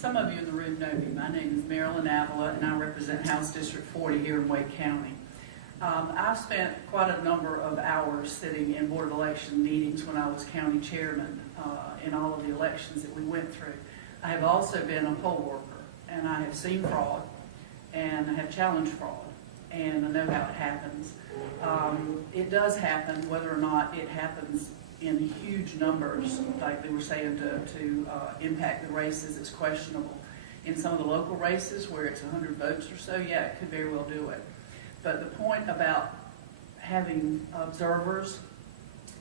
Some of you in the room know me. My name is Marilyn Avila, and I represent House District 40 here in Wake County. I've spent quite a number of hours sitting in Board of Election meetings when I was county chairman in all of the elections that we went through. I have also been a poll worker, and I have seen fraud, and I have challenged fraud, and I know how it happens. It does happen. Whether or not it happens in huge numbers, like they were saying, to impact the races, it's questionable. In some of the local races where it's 100 votes or so, yeah, it could very well do it. But the point about having observers,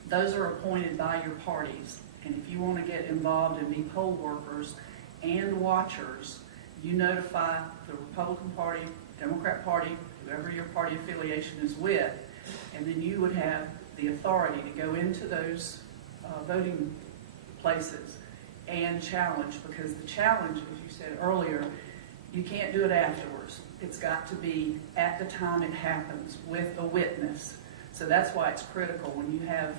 those are appointed by your parties. And if you want to get involved and be poll workers and watchers, you notify the Republican Party, Democrat Party, whoever your party affiliation is with, and then you would have the authority to go into those voting places and challenge, because the challenge, as you said earlier, you can't do it afterwards. It's got to be at the time it happens with a witness. So that's why it's critical when you have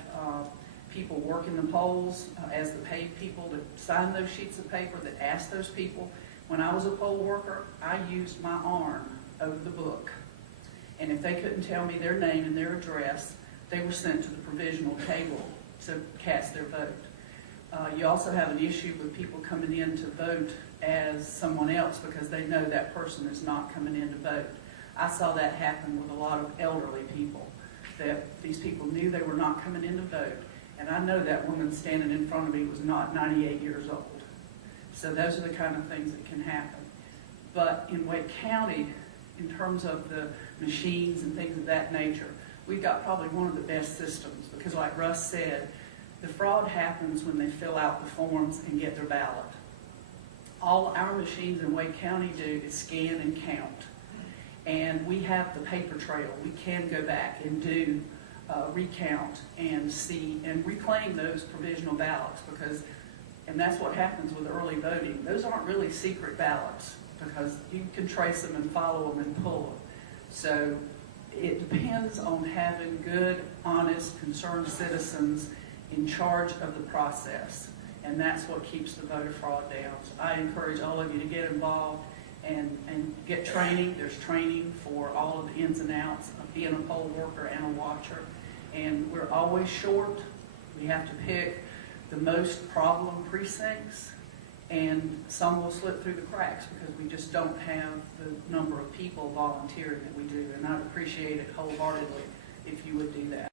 people working the polls as the paid people to sign those sheets of paper that ask those people. When I was a poll worker, I used my arm over the book. And if they couldn't tell me their name and their address, they were sent to the provisional table to cast their vote. You also have an issue with people coming in to vote as someone else because they know that person is not coming in to vote. I saw that happen with a lot of elderly people, that these people knew they were not coming in to vote, and I know that woman standing in front of me was not 98 years old. So those are the kind of things that can happen. But in Wake County, in terms of the machines and things of that nature, we've got probably one of the best systems because, like Russ said, the fraud happens when they fill out the forms and get their ballot. All our machines in Wake County do is scan and count. And we have the paper trail. We can go back and do recount and see and reclaim those provisional ballots because, and that's what happens with early voting. Those aren't really secret ballots because you can trace them and follow them and pull them. So it depends on having good, honest, concerned citizens in charge of the process. And that's what keeps the voter fraud down. So I encourage all of you to get involved and get training. There's training for all of the ins and outs of being a poll worker and a watcher. And we're always short. We have to pick the most problem precincts, and some will slip through the cracks because we just don't have the number of people volunteering that we do. And I'd appreciate it wholeheartedly if you would do that.